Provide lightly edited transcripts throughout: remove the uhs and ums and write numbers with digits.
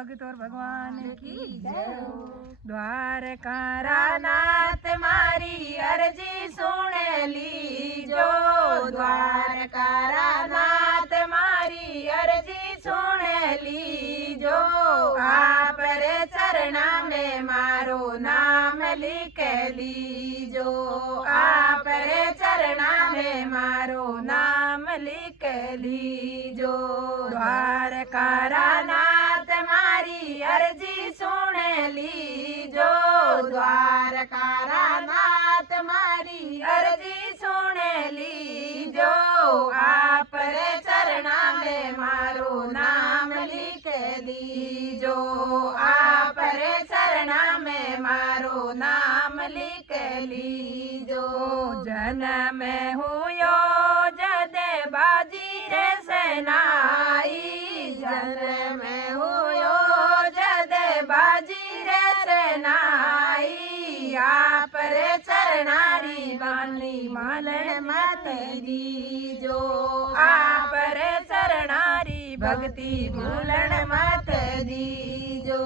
भगत और भगवान की जय हो। द्वारका नाथ मारी अर्जी सुन लीजो, द्वारका नाथ मारी अर्जी सुन लीजो। आप रे चरणा में मारो नाम लिख लीजो, आप रे चरणा में मारो नाम लिख लीजो। द्वारका नाथ मारी अर्जी सुन लीजो, द्वारका नाथ मारी अर्जी सुन लीजो। आप रे चरणा में मारो नाम लिख लीजो, आप रे चरणा में मारो नाम लिख लीजो। जन्म हुयो जदे बाजी रे सेनाई, जन्म हुयो जदे बाजी रे सेनाई। आप रे चरणारी बानी मालन मत दीजो, आप रे चरणारी भक्ति भूलन मत दीजो।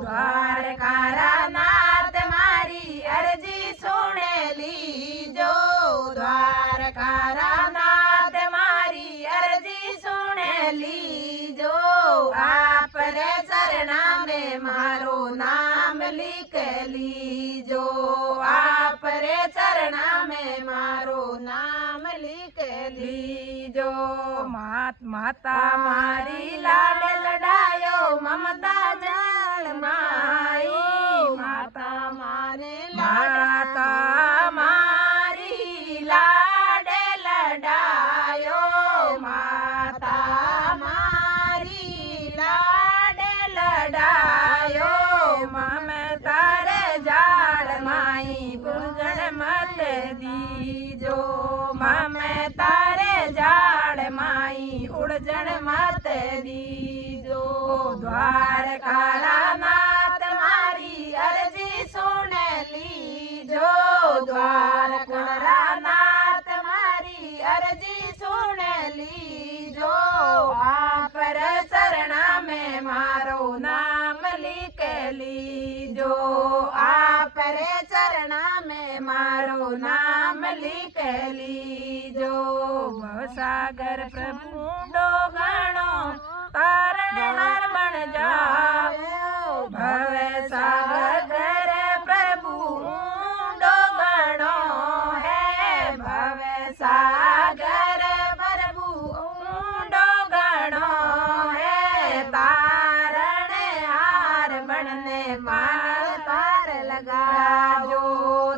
द्वारका नाथ मारी अर्जी सुन लीजो, द्वारका नाथ मारी अर्जी सुन लीजो। आप रे चरणा में मारो नाम लिख लीजो, आप रे चरणा में मारो नाम लिख लीजो। माता मारी लाड लडायो ममता जान माई, माता मारे माता मारी लाड लडायो, माता मारी लाड लडायो। ममता रे जाड़ माई बुझण मत दीजो, ममता रे जाड़ माई उड़जण मत दीजो। द्वारका नाथ मारी अर्जी सुन लीजो, द्वारका नाथ मारी अर्जी सुन लीजो। आप रे चरणा में मारो नाम लिख लीजो, आप रे चरणा में मारो नाम लिख लीजो। भवसागर प्रभु डोगणो तारण हार बन जाओ, भवसागर प्रभु डोगणो है, भवसागर प्रभु डोगणो है। तारण हार बनने मान पार लगा जो,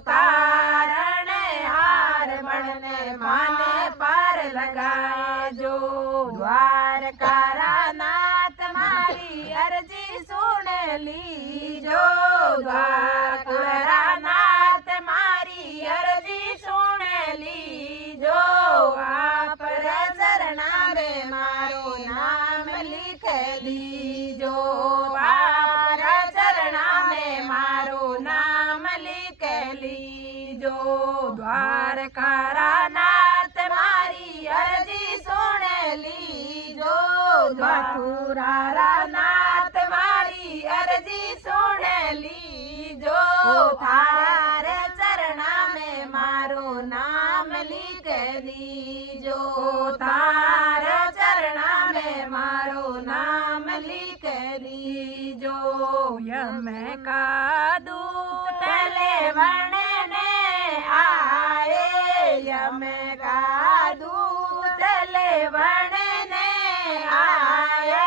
तारण हार बनने माने पार लगाए जो। द्वारका नाथ मारी अर्जी सुन लीजो, द्वारका नाथ मारी अर्जी सुन लीजो। आप रे चरणा में मारो नाम लिख लीजो, आप रे चरणा में मारो नाम लिख लीजो। द्वारका नाथ मारी अर्जी सुन लीजो, मथुरा नाथ मारी अर्जी सुन लीजो। थारे चरणा में मारो नाम लिख लीजो, थारे चरणा में मारो नाम लिख लीजो। यम का दूत लेवने आए, यम का दूत लेवने आया।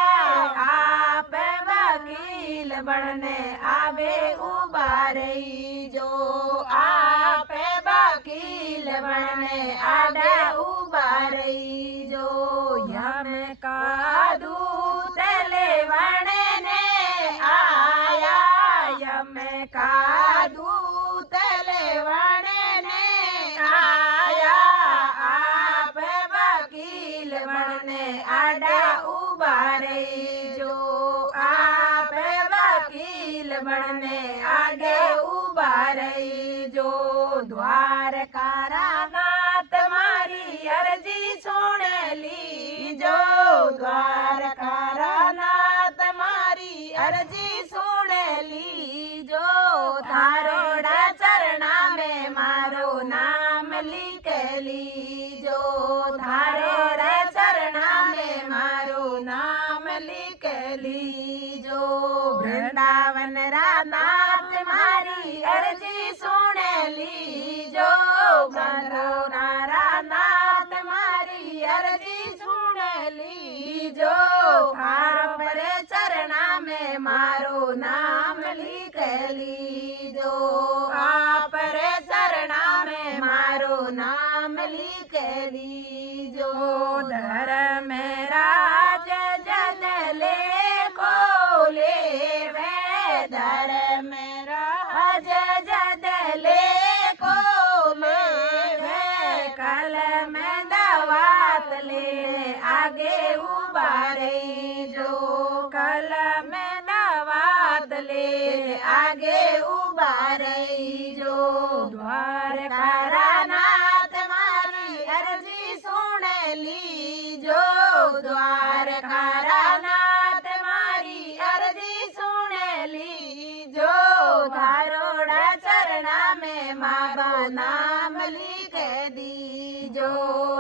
आप वकील बनने आवे उबारई जो, आप वकील बनने आवे उबारई जो। यम का दूत लेवने आया, यम का दूत लेवने आया। आप वकील बनने आडा उबारई जो, आप वकील बनने आगे उबारई जो। द्वारका नाथ मारी अर्जी सुन लीजो, द्वारका नाथ मारी अर्जी सुन लीजो। थारोड़ा चरणा में मारो नाम लिख लीजो। थारोड़ा चरणा में मारो नाम लिख लीजो। वृंदावन रानाथ मारी अर्जी सुन लीजो। वृंदावन रानाथ मारी अर्जी सुन लीजो। थार पर चरणा में मारो नाम लिख लीजो। आप रे चरणा में मारो नाम लिख लीजो। धर्म राज जदले को लेवे। धर्म राज जदले को लेवे। कल में दवात ले आगे उबारे जो। कल में दवात ले आगे उबारे जो। द्वारका नाथ मारी अर्जी सुन लीजो। द्वारका नाथ मारी अर्जी सुन लीजो। थारोड़ा चरणा में मारो नाम लिख दीजो।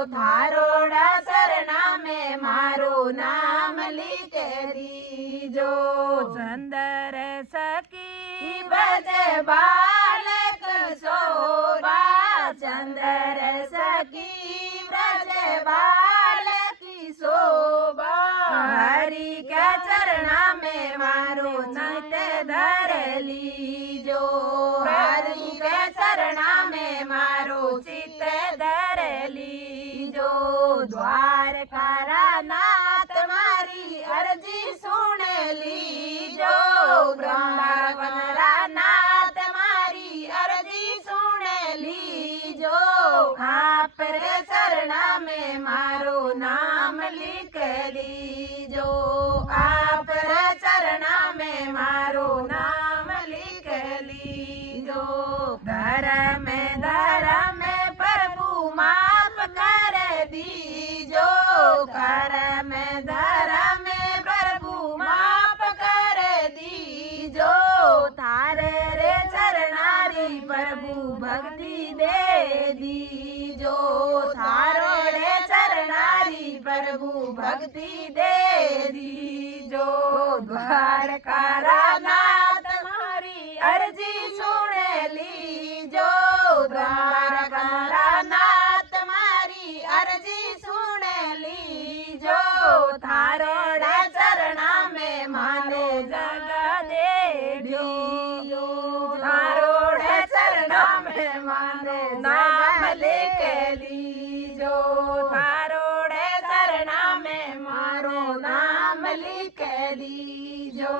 थारोड़ा चरणा में मारो नाम लिख दीजो। चंदर सखी बज बालक शोभा। चंदर सखी ब्रज बालक शोभा। हरि के चरणा में मारो चित धर लीजो। हरि के चरणा में मारो चित धर लीजो। द्वारका नाथ मारी अर्जी सुन लीजो। वृंदावन नाथ मारी अर्जी सुन लीजो। आप रे चरणा में मारो नाम लिख लीजो। आप रे चरणा में मारो नाम लिख लीजो। धर्म प्रभु माफ कर दीजो। धर्म प्रभु माफ कर दीजो। थारे रे चरणारी प्रभु भक्ति दे दीजो। थारो रे चरणारी प्रभु भक्ति दे दीजो। द्वारका नाथ मारी अर्जी सुन लीजो। द्वारका नाथ मारी अर्जी सुन लीजो। थारोड़ा चरणा में मानो जग दे दीजो। थारोड़े चरणा में मानो नाम लिख लीजो। थारोड़े चरणा में मारो नाम लिख लीजो।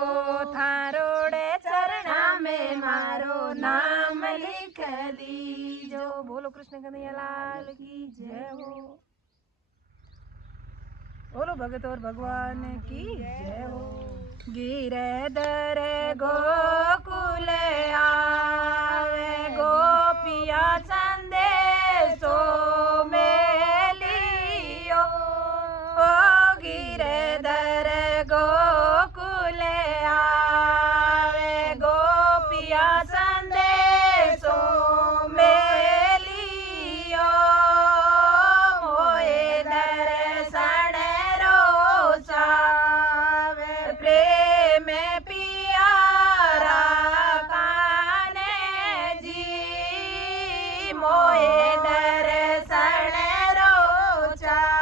थारोड़े चरणा में मारो नाम लिख लीजो। बोलो कृष्ण कन्हैया लाल की जय हो। बोलो भगत और भगवान की जय हो। गिरधर गोकुल आवे गोपिया संदेशो में लियो। ओ गिरधर गोकुल आवे गोपिया संदेशो में लियो। मोए दर्शन रोसावे प्रेम पियारा कान्हे जी। मोए दर्शन रोसावे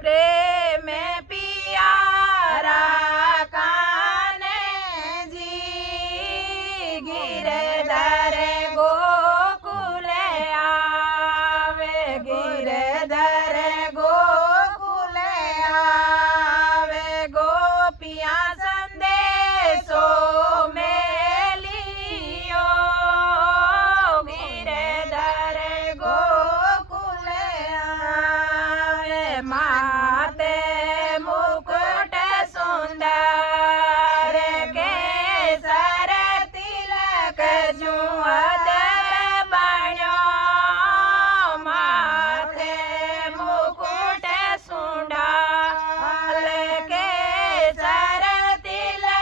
प्रेम पियारा कान्हे जी। गिरधर गोकुल आवे। गिरधर गोकुल आवे गोपिया संदेशो में लियो। गिरधर गोकुल आवे माते मुकुट सुंदर केसर तिलक जुअदर बण्यो। माथे मुकुट सुंदर केसर तिलक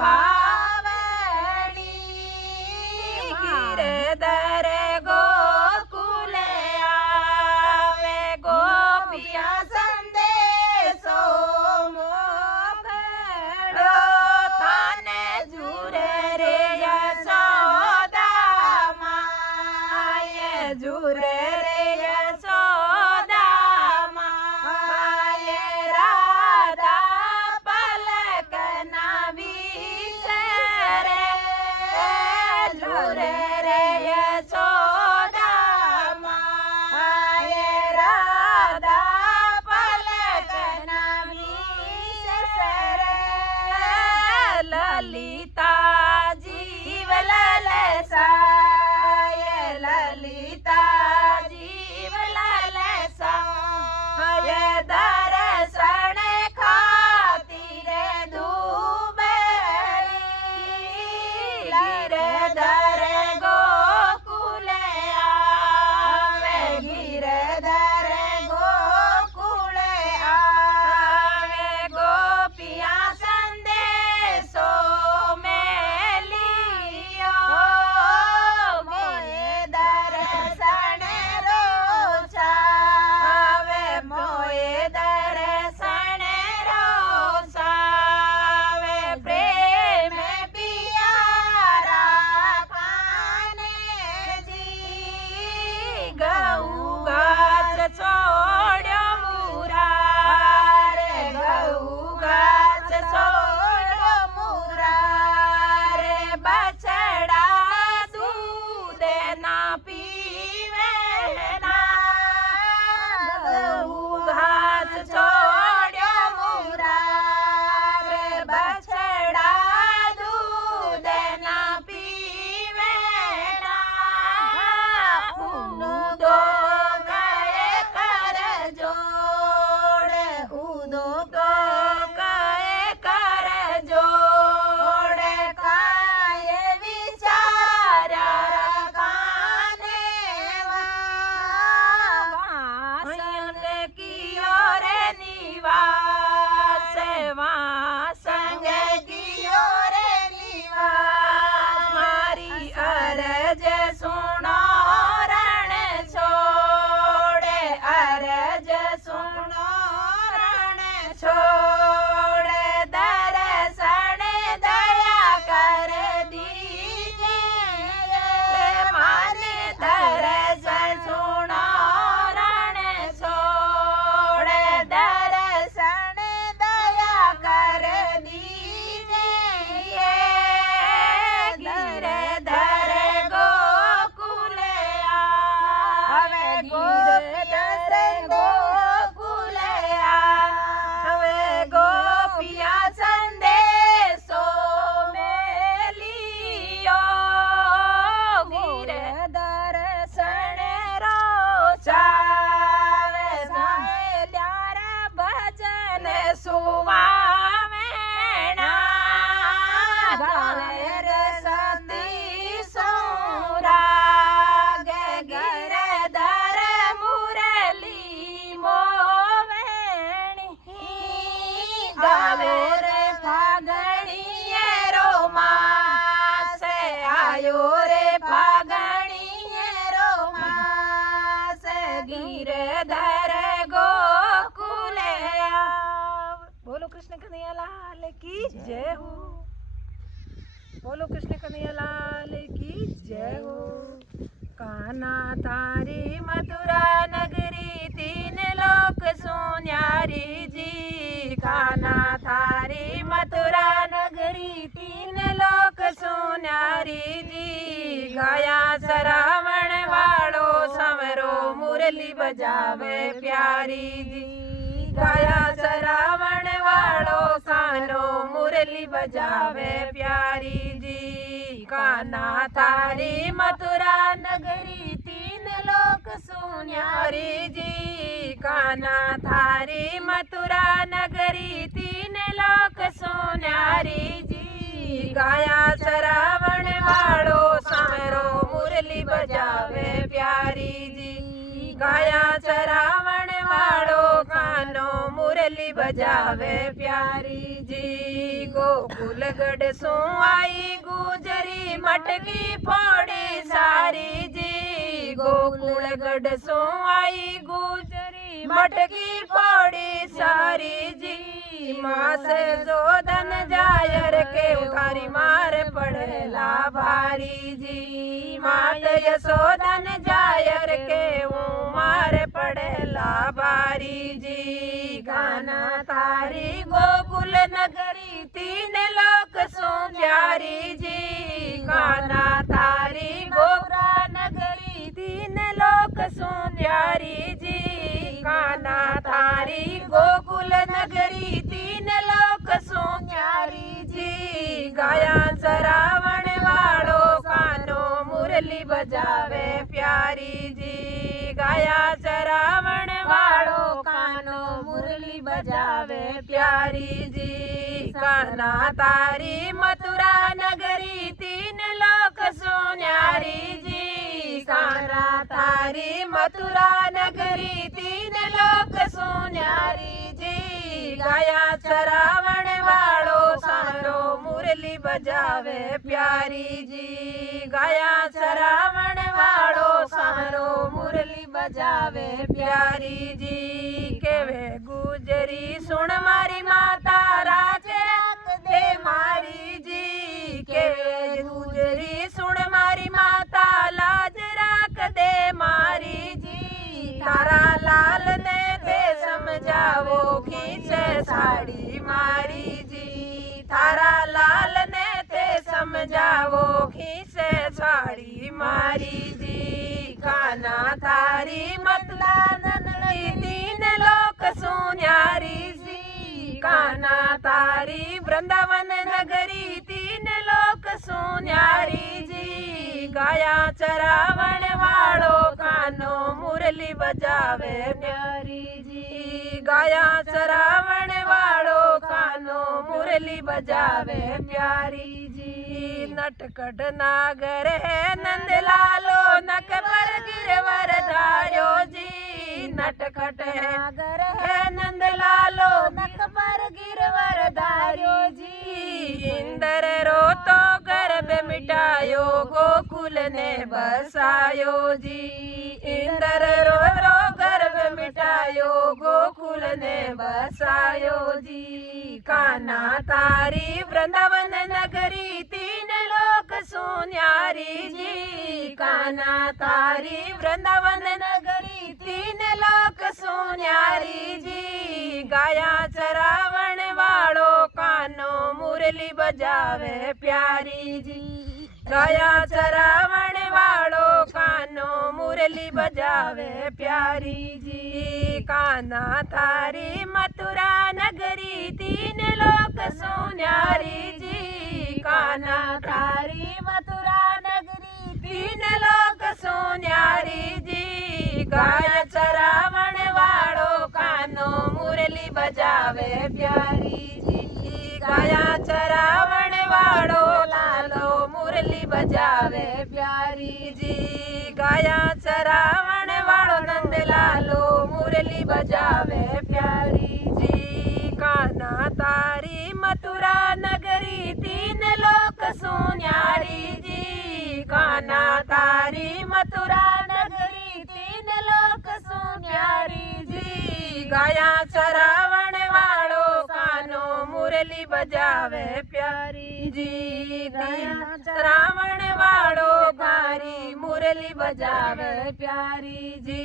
भावनी गिरधर गोकुले आवे गोपिया संदेशो मोकळ्यो थाने झुरे रे यशोदा माये झुरे रे यशोदा माये राधा पलकना विसरे झुरे रे यशोदा माये राधा पलकना विसरे ललिता जीव ललसाय ललिता जीव ललसाय दर्शन खातिर दुबई गिरधर गोकुले आवे गिरधर गोकुले आवे गोपिया संदेशो मेलियो मोए दर्शन रोचावे मोए दर्शन रोचावे प्रेम पियारा खाने जी गऊ गाछ छोड़्यो मुरारे गऊ गाछ छोड़्यो मुरारे बछड़ा दूध ना पीवे ना गऊ घास छोड़्यो मुरारे बछड़ा दूध ना पीवे ना उदो कहे कर जोड़ उदो कहे कर जोड़ काये विचारा रखाने वासन की ओर निवास वासंग की ओर निवास मारी अरज सुनो रण छोड़े अरज सुनो रण छोड़े दर्शन दया कर दीजिए मान दर्शन सुनो रण छोड़े दर्शन दया कर दीजिए गिरधर गोकुले आवे गिरधर गोकुले आवे गोपिया संदेशो मेलियो गिरधर सण रोचावे सायल्यारा भजन सुवावेणा गावेर सती सौराग गिरधर मुरली मोवेणी गावेर फागणीये रोमास आयो रे फागणीये रोमास गिरधर गोकुले बोलो कृष्ण कन्हैया लाल की जय हो बोलो कृष्ण कन्हैया लाल की जय हो कान्हा थारी मथुरा नगरी तीन लोक सुन्यारी जी कान्हा थारी मथुरा नगरी तीन लोक सुन्यारी जी गाया सरावण वाळो समरो मुरली बजावे प्यारी जी गाया सरावण वाळो सानो मुरली बजावे प्यारी जी कान्हा थारी मथुरा नगरी तीन लोक सुन्यारी जी कान्हा थारी मथुरा नगरी तीन लोक सुन्यारी जी गाया सरावण वाळो समरो मुरली बजावे प्यारी जी गाया सरावण वाळो कानो मुरली मुरली बजावे प्यारी जी। गोकुलगढ़ सो आई गुजरी मटकी फोड़ी सारी जी। गोकुलगढ़ सो आई गुजरी मटकी फोड़ी सारी जी। माँ से जो धन जायर के उधारी मार पड़ेला भारी जी। मात यशोधन जायर के मार पड़ेला भारी जी। गाना तारी गोकुल नगरी तीन लोक सो प्यारी जी। गाना तारी गोरा नगरी तीन लोक सो प्यारी जी। गाना तारी गोकुल नगरी तीन लोक सो प्यारी जी। गाया चरावण वालो कानो मुरली बजावे प्यारी जी। गाया चरावण वालो कानो मुरली बजावे प्यारी जी। काना तारी मथुरा नगरी तीन लोक सो न्यारी जी। काना तारी मथुरा नगरी तीन लोक सो न्यारी जी। गाया चरावण वालो सारो मुरली बजावे प्यारी जी। गाया चरावण वालो सारो मुरली बजावे प्यारी जी। केवे गुजरी सुन मारी माता राज रख दे मारी जी। केवे गुजरी सुन मारी माता लाज रख दे मारी जी। तारा लाल ने ते समझावो खींचे साड़ी मारी जी। तारा लाल ने ते समझावो खींचे साड़ी मारी जी। काना तारी मतला ननड़ी तीन लोक सुन्यारी जी। काना तारी वृंदावन नगरी तीन लोक सुन्यारी जी। गाया चरावण वालो कानो मुरली बजावे प्यारी जी। गाया चरावण वालो कानो मुरली बजावे प्यारी जी। नटखट नागर है नंद लालो नक पर गिरवर धायो जी। नटखट नागर है नंद लालो नक पर गिरवर धायो जी। इंदर रो तो गर्भ मिटायो गोकुल ने बसायो जी। इंदर रो रो गर्भ मिटायो गोकुल ने बसायो जी। काना तारी वृंदावन नगरी तीन लोक सुन्यारी जी। काना तारी वृंदावन नगरी तीन लोक सुन्यारी जी। गाया चरावण वालो कानो मुरली बजावे प्यारी जी। गाया चरावण वालो कानो मुरली बजावे प्यारी जी। काना तारी मथुरा नगरी तीन लोक सुन्यारी जी। काना तारी मथुरा नगरी तीन लोक सुन्यारी जी। गाया चरावण वालो कानो मुरली बजावे प्यारी जी। गाया चरावण वालो लालो मुरली बजावे प्यारी जी। गाया चरावण वालो नंद लालो मुरली बजावे प्यारी जी। काना तारी मथुरा नगरी तीन लोक सुन्यारी जी। काना तारी मथुरा नगरी तीन लोक सुन्यारी जी। गाया चरावण वालो कानो मुरली बजावे प्यारी जी। गाया चरावण वालो गारी मुरली बजावे प्यारी जी।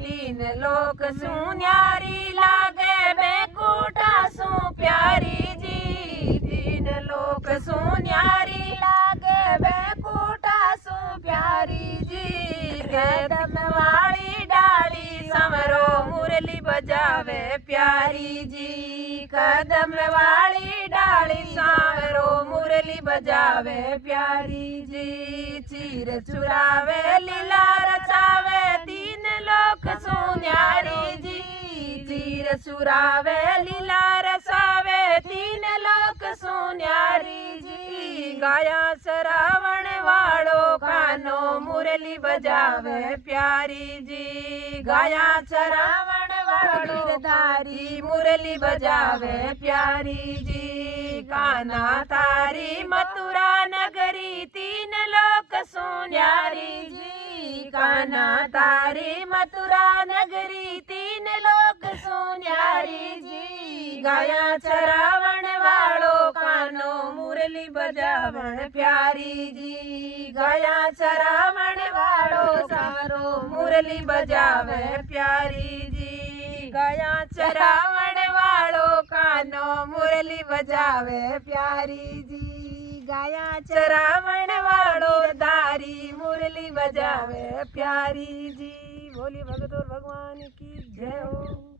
तीन लोक सुन्यारी लागे बेकूटा सु प्यारी जी। तीन लोक सुन्यारी लागे बेकूटा सु प्यारी जी। कदम वाली डाली समरो मुरली बजावे प्यारी जी। कदम वाली डाली समरो मुरली बजावे प्यारी जी। चीर चुरावे लीला रचावे तीन लोक सुन्यारी जी। चीर चुरावे लीला रचावे तीन लोक सुन्यारी जी। गाया चरावण वालो कानो मुरली बजावे प्यारी जी। गाया चरावण वालो धारी मुरली बजावे प्यारी जी। कान्हा तारी मथुरा नगरी तीन लोक सुन्यारी जी। कान्हा तारी मथुरा नगरी तीन लोक सुन्यारी जी। गाया चरावण वालो कान्हो मुरली बजावण प्यारी जी। गाया चरावण वालो सारो मुरली बजावे प्यारी जी। गाया चरावण वालो कान्हो मुरली बजावे प्यारी जी। गाया चरावण वालो धारी मुरली बजावे प्यारी जी। बोली भगत और भगवान की जय हो।